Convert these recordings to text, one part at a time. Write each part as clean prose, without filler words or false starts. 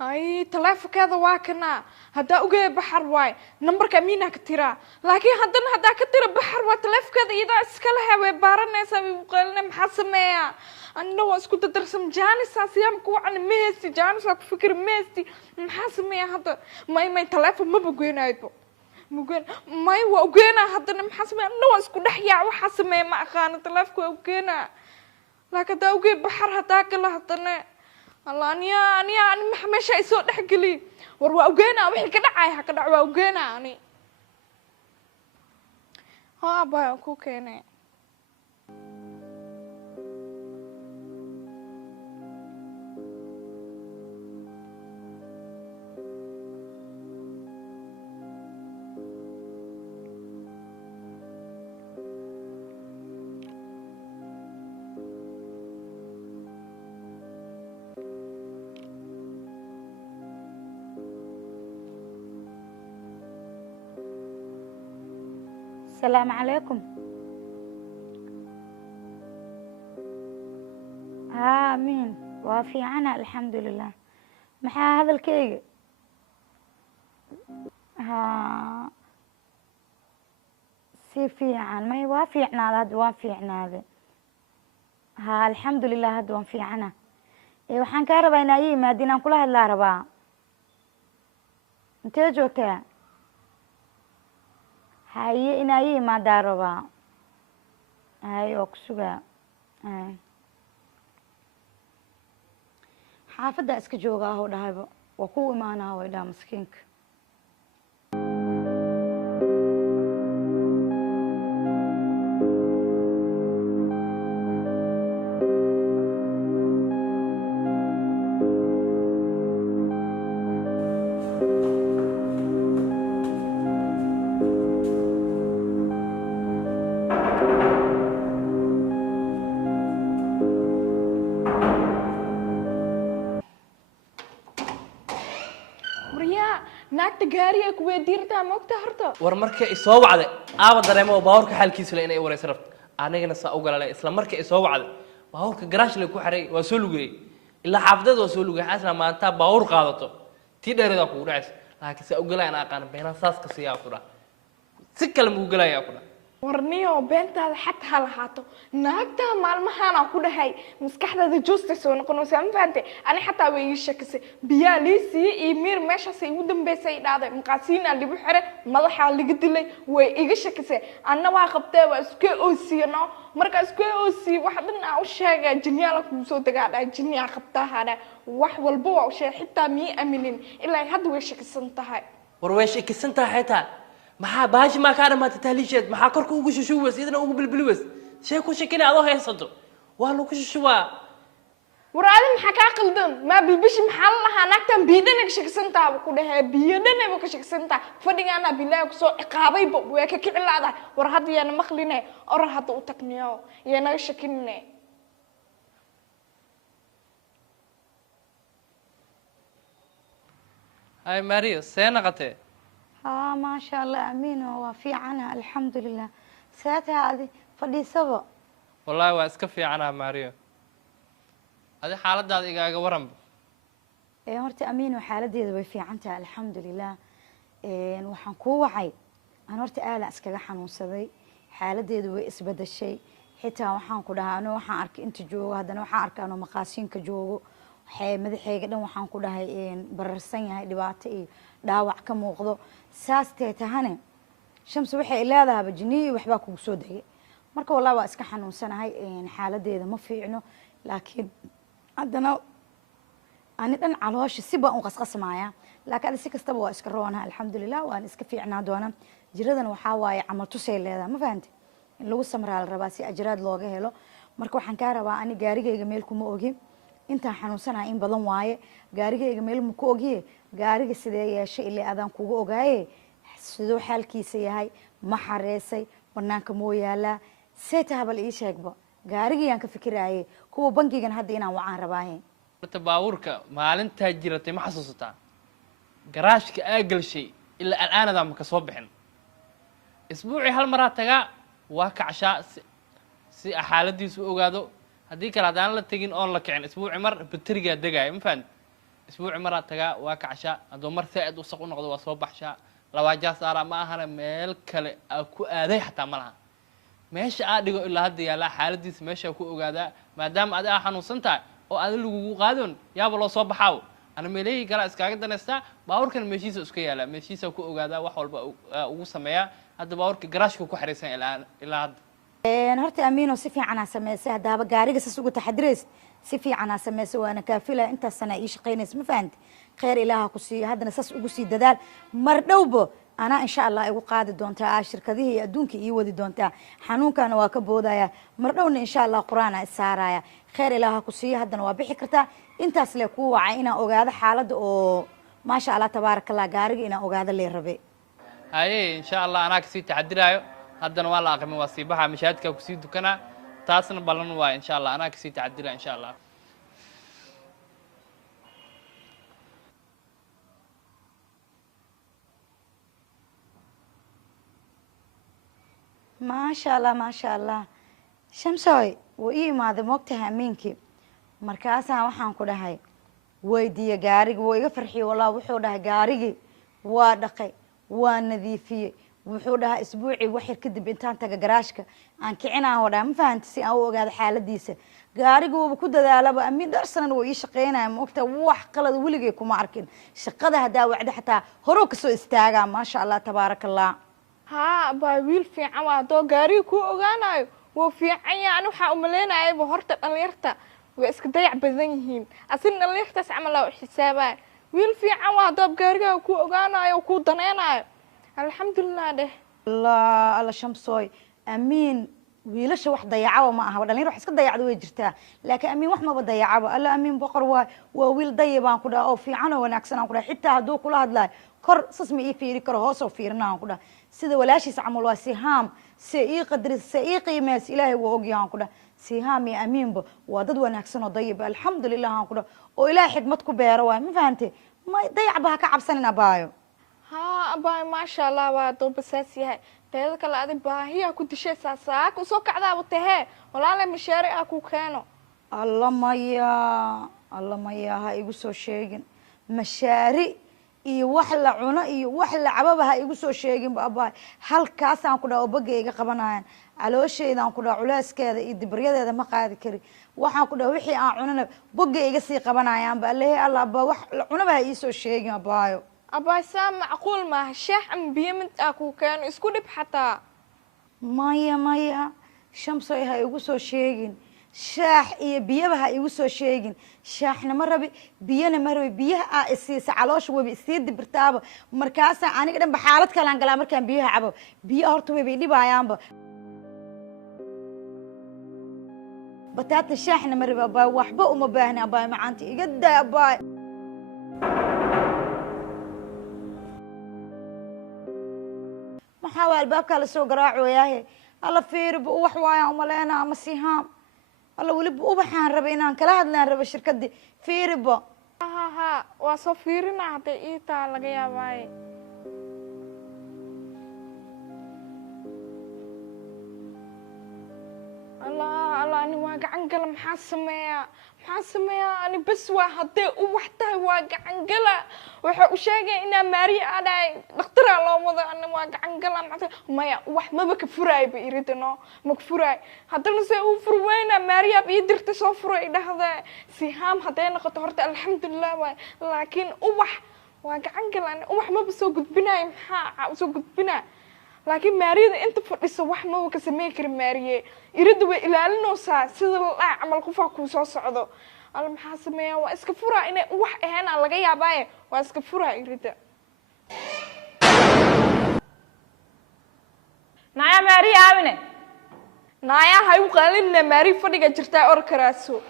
ay taleefankeeda waa kana haddaa ogey baxar waay nambarka amiina ka tiraa laakiin haddaa ka tira baxar waa taleefankeeda iyadaa iskala hawee baaranaysaa qalina maxaa sameeyaa anna waa isku dadarsan jaanisaas yaam ku wacan meesti jaanisaa ku fikir meesti maxaa sameeyaa hadda may taleefan maba goynaydo mugen may waa ogeynaa haddana maxaa sameeyaa anna waa isku dhex yaa waxaa sameeya ma aqaano taleefanka waa ogeynaa laakiin haddaa ogey baxar haddaa kala haddana الله أنا محمشة يسوق حقلي وروا وجينا وحكي كده عاي كده وجينا يعني ها أبا كوكيني السلام عليكم. مين وافي عنا الحمد لله. محا هذا الكيك سيفي عن ما يوافي عنا هذا وافي عنا هذا الحمد لله هذا وافي عنا وحن كهربا ينايي ما دينا كلها إلا ربا انت جوتها هاي إنايي ما داربا هاي أكسوغا هاي حافظة اسك جوغا هو دهايبا وكو إمانا هو إدا مسكينك naagta gaariga ku weydiirtaa ma ogta horta war markay soo wacday aaba dareemo baawarka xalkiisa la inay wareysan rabto anigana saa u galay isla markay soo wacday baawarka garaash la ku xiray waa soo lugay ilaa xaafadada waa soo lugay xasna maanta baawar qaadato tii dheerada ku dhacaysa laakiin saa u galay ana aqaan beenan saas ka siyaa ku dhaa si kale mu galaya ku dhaa warniyo beentaada xataa lahaato naagta maalmahaana ku dhahay maskaxdaada justice oo noqonaysa ma fahamtay ani xataa way ii shakisay biyaa liisi iyo miir meeshaas ay ugu dambeysay dhaaday maqaasiina libu xire madaxa laga dilay way iga shakisay anna waa qabtay waa isku oosiyano marka isku oosiy wax dhan aan u sheegay jinyaala ku soo dagaadhay jinyaa qabtaa hada wax walba waa u sheegay xitaa mii aminin ilaa hadda way shakisan tahay war way shakisan tahay xitaa maxaa baashi ma ka dhamaatay taaliisheed maxaa korka ugu shushuwas idina ugu bilbilwas shay ku shakina adoo haysato waa lagu shushuwaa waraadi maxaa ka qaldan ma bilbishi maxaa lahaa naagtan biidana ka shaksantaa ku dhahay biidana ka shaksantaa fadhigaana bilaa ku soo ciqaabay way ka kicilaada war hadda yana maqline or hadda u tagniyo yana shakinne ay Mario seenaqate ما شاء الله أمين وفي عنها الحمد لله ساعتها هذه فدي سبا والله واسكفي عنها ماريو هذه حالة هذه إيجا ورم إيه هرت أمين وحالتي ذي في عنها الحمد لله إيه وحن كوعي أنا هرت آلة أسكجا حنون صدي حالتي ذي إثبات الشيء حتى وحن كلها أنا وحن أرك أنت جو هذا أنا وحن أرك أنا مقاسين كجو حي مدحي قدام وحن كلها إيه برسين هاي دبعتي داوع كم وقضو ساستي تهاني شمس وحي إلا هذا بجني وحباكو بسودي مركو والله واسك حنون سنة هاي يعني حالة دي ما في عنه لكن عندنا أنا على هاش السبا وقصقص معايا لكن أنا سك استبوا اسكرونها الحمد لله وأنا اسك في عنا دونا جردا وحاواي عملتو سيل هذا ما فهمت لو سمر على الرباسي أجراد لوجه له مركو حنكارا وأنا جاري جميلكم موجي أنت حنون سنة إن بدن واي جاري جميل مكوجي gaariga sidee yeeshay ilaa aadaan kugu ogaaye sidoo xaalkiisa yahay ma xareesay banaanka moo yaala seeta habal ii sheegba gaarigayaan ka fikiraayay kuwa bangigan hadda inaan wacaan rabaaye horta baabuurka maalintaa jiratay ma xasuusataa garaashka aa galshay ilaa al'aanadaa ma ka soo bixin isbuucii hal maraa tagaa waa kacshaa si xaaladiisu ogaado haddii kale haddaan la tegin oon la kicin isbuuci mar baterigaa degaaya ma fahamti اسبوع مرة تجا واكعشا هذا مر ثائد وسق ونقض وصوب حشا لو جاس أرى ما هنا ميل كل أكو آذي حتى ملها ماشي أديكو إلا هدي يلا حالة دي ماشي أكو قادا ما دام أدا حنوصنتا أو أدا لو قادون يا بالله صوب حاو أنا ملي قال إسكاك دنستا باور كان ماشي سوسكي لا ماشي سوكو قادا وحول وسميا هذا باور كجراشكو كحريسين إلى هذا horta amiino si fiican aa samaysay haddaaba gaariga sas ugu taxadirays si fiican aa samaysay waana kaafila intaas sana ii shaqaynaysa ma fahanti khayr ilaaha ku siiyo haddana sas ugu sii dadaal mar dhowbo anaa insha allah igu qaadi doontaa shirkadihii iyo adduunka ii wadi doontaa xanuunkana waa ka boodaya mar dhowna insha allah qur-aan aa isaaraya khayr ilaaha ku siiyo haddana waa bixi kartaa intaas lee kuu wacay inaan ogaado xaaladda oo maasha allah tabaaraka allah gaariga inaan ogaado lee rabe هاي إن شاء الله أنا كسيت تعديله هذا نوال أقيم وصيبها مشاهدك كسيت كنا تاسن بالنوا إن شاء الله أنا كسيت تعديله إن شاء الله ما شاء الله ما شاء الله شمسوي وإيه ماذا موقتها منك مركاسها وحان كلها ويدي جارج ويga farxi walaa wuxuu dhahay gaarigi waa dhaqay waa nadiifiyay wuxuu dhahay isbuuci wax kadib intaan taga garaashka aan kicinaa wada ma fahanti si aan u ogaado xaaladiisa gaarigu uu ku dadaalaba amiin darsan oo ii shaqeynaa moogta wax qalad weligay kuma arkin shaqada hadaa wacda xataa horo ka soo istaaga ma sha Allah tabaarakallah ها باويل في عما دو غاري كو اوغانايو وفي عيان waxa u maleynayay horta dhalinyarta way iska dayac badan yihiin asin dhalinyartaas camal loo xisaabay wiil fiican waa doob gaariga ku ogaanayo ku daneenayo alxamdulillah deh الله شمسوي أمين ويلش واحد ضيعه ما هو دلني روح اسكت ضيع ذوي جرتها لكن أمين واحد ما بضيعه ألا أمين بقر وويل ضيبان كده أو في عنا ونعكسنا كده حتى هدو كل هاد لا كر سسمي إيه فيري كر هوس وفيرنا كده سيد ولا شيء سعمل وسهام سئي قدر سئي قيمة إلهي وأوجيان كده سهام يا أمين وضد ونعكسنا ضيب الحمد لله كده وإلهي حكمتكم بيروا ما فهمتي ما ضيع بها كعب سنة بايو ها أباي ما شاء الله وادو بساسي هاي تهذا كلا أدي باهي كنت شيء ساساك وسوق عذاب وتهه ولا لا مشاري أكو كانوا الله ما يا هاي يقصو شيء مشاري iyo wax la cuno iyo wax la cababa ha igu soo sheegin baabay halkaas aan ku dhaw bagayga qabanayaan calooshaydan ku dhaw culeyskeeda iyo dibriyadeeda ma qaadi kari waxaan ku dhaw wixii aan cunana bagayga sii qabanayaan ba leeyahay Allah ba wax la cunaba ha ii soo sheegin baayo أباي سام معقول ما الشيخ أم بيمت أكو كانوا يسكت حتى مايا شمس هاي يقصو شيء شاح إيه بيها يقصو شيء شاحنا مرة بينا مرة بيها السيس علاش وبيصيد برتابة مركاسة أنا كده بحالة كلام كلام كان بيها عبو بيها هرتوي بيدي بايام بتات الشاحنة مرة باي وحبة وما باهنا باي معانتي قد يا باي محاول الباب على سوق راعي وياهي الله فير بوح ويا وملينا مسيهام الله ولي بوبحان ربينا كلا هدنا رب الشركة دي فير بو ها وصفيرنا حتى إيتا لقيا باي الله أنا واقع عنقل محاسمية أنا بس واحدة وحتى واقع عنقلة وشاقة إنا ماري أنا دكتور الله ماذا أنا واقع عنقلة معته ما واحد ما بكفراي بيريدنا مكفراي حتى نسأو فروينا ماري بيدر تصفر إذا هذا سهام حتى أنا قطعت الحمد لله لكن واقع عنقلة أنا ما بسوق بنا محا سوق بنا لكن ماريدا أنت فرصة واحد ما هو كسميه كريم ماريه يردوا إلى النوسا سيد الله عمل قفا كوسا صعدوا أنا محاسمية واسكفورا إنه واحد هنا على جاي عباية واسكفورا يرد نايا ماري آمنة نايا هاي وقالين ماري فريقة جرتا أوركراسو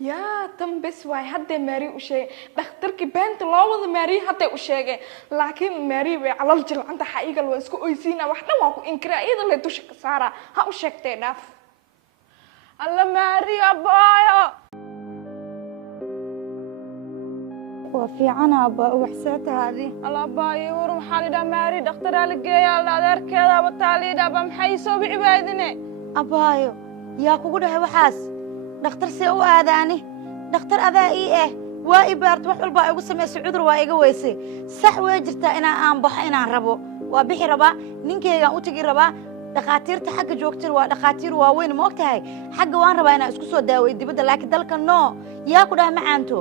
يا تم بس واي هدا ماري وشيء دكتورك بنت لوض ماري هدا وشيء لكن ماري على الجل عندها حقيقة لو اسكو أيسينا واحدة واقو إنكرا إذا اللي توشك سارة ها وشيك تناف الله ماري أبايا وفي عنا أبا وحسات هذه الله أبايا ورم حالي دا ماري دكتور على الله دار كذا بتالي دا بمحيسو بعبادنا أبايو يا كوكو ده وحاس dhakhtar see u aadaani dhakhtar adaa ii ah waa i baarta wax walba igu sameysay cudur waa iga weysay sax way jirtaa aan baxo inaan rabo waa bixi rabaa ninkeygaan u tagi rabaa dhakhaatiirta xagga joogtana waa dhakhaatiir waaweyn ma ogtahay xagga waan rabaa inaan isku soo daaweeyo dibadda laakiin dalka no yaa ku dhaha macaanto